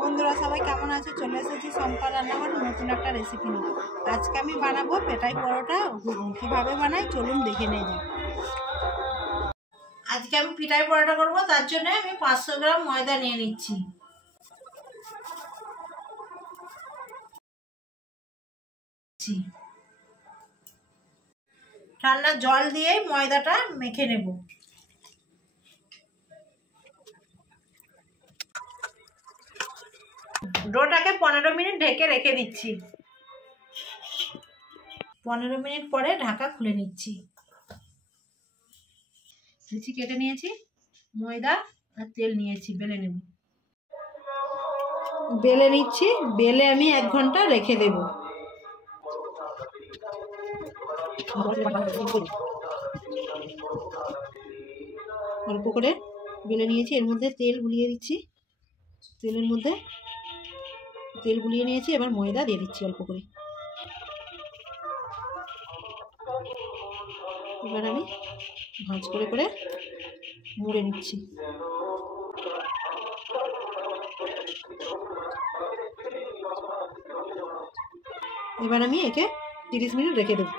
বন্ধুরা সবাই কেমন আছে? চলে এসেছি সম্পা রান্নাঘর নতুন একটা রেসিপি নিয়ে। আজকে আমি বানাবো পেটাই পরোটা। কীভাবে বানাই চলুন দেখে নিয়ে যাই। আজকে আমি পেটাই পরোটা করবো, তার জন্য আমি 500 গ্রাম ময়দা নিয়ে নিচ্ছি। ঠান্ডা জল দিয়ে ময়দাটা মেখে নেব। ডোটাকে 15 মিনিট ঢেকে রেখে দিচ্ছি। 15 মিনিট পরে ঢাকা খুলে নিচ্ছি। লুচি কেটে নিয়েছি, ময়দা আর তেল নিয়েছি, বেলে নেব। বেলে নিচ্ছি, বেলে আমি 1 ঘন্টা রেখে দেব। অল্প করে বেলে নিয়েছি, এর মধ্যে তেল গুলিয়ে দিচ্ছি। তেলের মধ্যে তেল গুলিয়ে নিয়েছি, এবার ময়দা দিয়ে দিচ্ছি অল্প করে। এবার আমি ভাঁজ করে করে মুড়ে নিচ্ছি। এবার আমি একে 30 মিনিট রেখে দেব।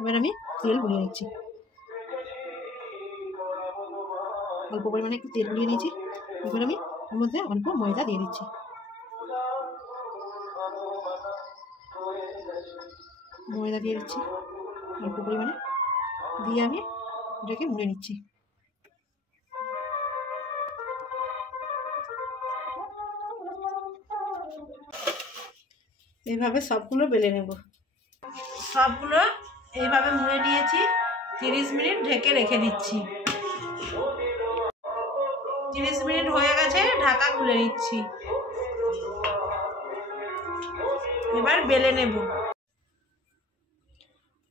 এবার আমি তেল গুলিয়ে নিচ্ছি, অল্প পরিমাণে একটু তেল গুলিয়ে নিয়েছি। এবার আমি এর মধ্যে অল্প ময়দা দিয়ে দিচ্ছি। ময়দা দিয়ে দিচ্ছি অল্প পরিমাণে, দিয়ে আমি এটাকে মুড়ে নিচ্ছি। এইভাবে সবগুলো বেলে নেব। সবগুলো এইভাবে মুড়ে নিয়েছি, 30 মিনিট ঢেকে রেখে দিচ্ছি। 30 মিনিট হয়ে গেছে, ঢাকা খুলে নিচ্ছি। এবার বেলে নেব।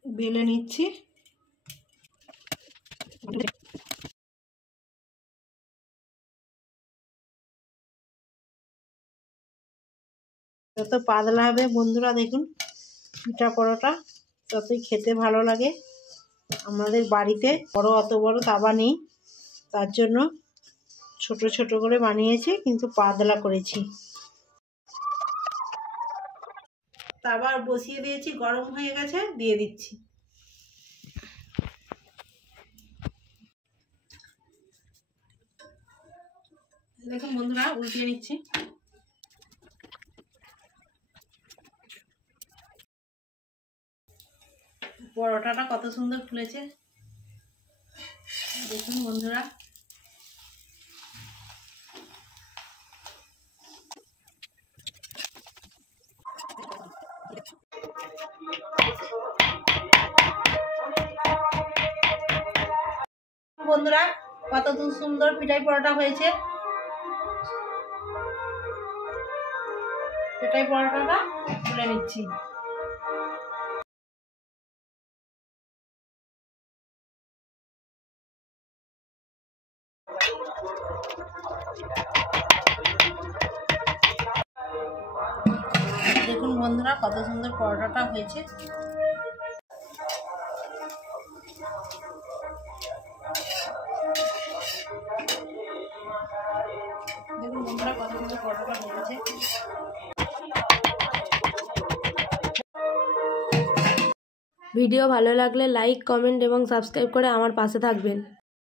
বেলে নিচ্ছি। যত পাতলা হবে বন্ধুরা, দেখুন পিঠা পরোটা ততই খেতে ভালো লাগে। আমাদের বাড়িতে অত বড় তাওয়া নেই, তার জন্য ছোট ছোট করে বানিয়েছি, কিন্তু পাতলা করেছি। তাওয়া বসিয়ে দিয়েছি, গরম হয়ে গেছে, দিয়ে দিচ্ছি। দেখুন বন্ধুরা, উল্টিয়ে নিচ্ছি। পরোটাটা কত সুন্দর ফুলেছে দেখুন বন্ধুরা। বন্ধুরা কত সুন্দর পিঠাই পরোটা হয়েছে। পিঠাই পরোটাটা তুলে নিচ্ছি। দেখুন বন্ধুরা কত সুন্দর পরোটাটা হয়েছে। দেখুন বন্ধুরা কত সুন্দর পরোটাটা হয়েছে। ভিডিও ভালো লাগলে লাইক, কমেন্ট এবং সাবস্ক্রাইব করে আমার পাশে থাকবেন।